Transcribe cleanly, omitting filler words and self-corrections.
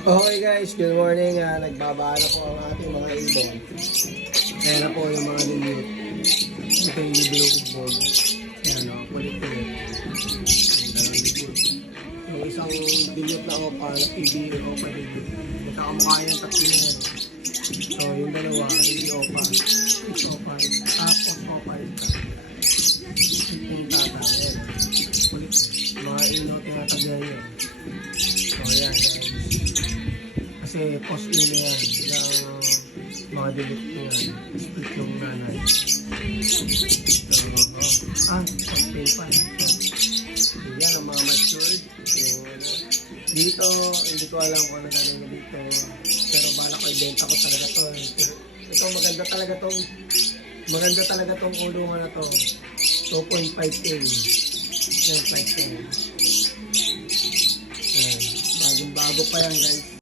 Okay guys, good morning. Nagbabala po ang ating mga ibon. Ayan na po yung mga dilute. Ito yung dilute board. Ayan o, kulit-kulit. Yung dalawang dilute. Yung isang dilute na opal, PBA opal dilute. Nagkakamukha yung tatlo na yan. So yung dalawa, hindi opal. It's opal. Tapos opal ka. Ito yung tata. Ayan. Kulit. Mga ino tinatagay yun. So ayan guys. Kasi post-in na yan, yung mga delete na yan, split yung nanay. So, post-in pa. So, yan ang mga matured. Dito, hindi ko alam kung ano gagawin dito. Pero bala ko, ibenta ko talaga to. Ito, maganda talaga tong kulungan na to. 2.5K. Yan, 5K. Bagong-bago pa yan guys.